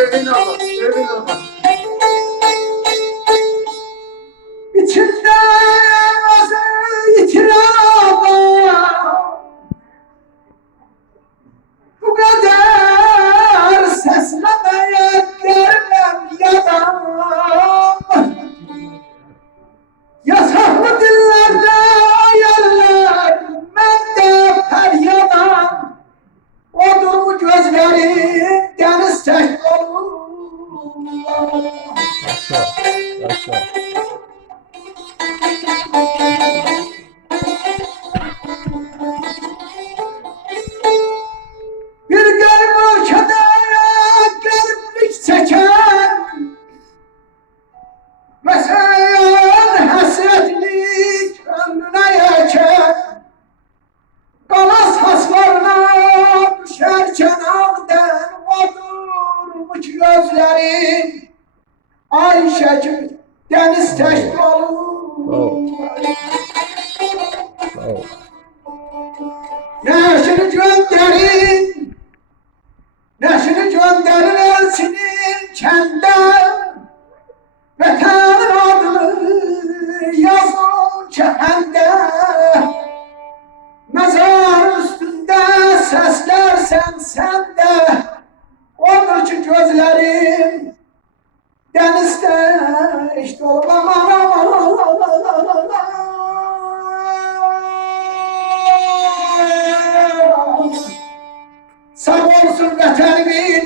Evin Allah, evin Allah. İçinde itirama bu kadar seslemeye gelmem yalan. Yasaklı dillerde yerler mende feryadan. Odur bu gözlerin deniz tek olur. Aşağı, aşağı. Bir garip ülkede gariplik çeken ve sen hasretlik ömrüne yeken galas haslarına düşerken ağden odurmuş gözlerim Ayşecik deniz tek dolu. Neşini gönderin, neşini gönderin elsinin kende, vetanın adını yazın kefende. Mezar üstünde seslersen sen de, olur ki gözlerim denizde işte sağ olsun vatanımız.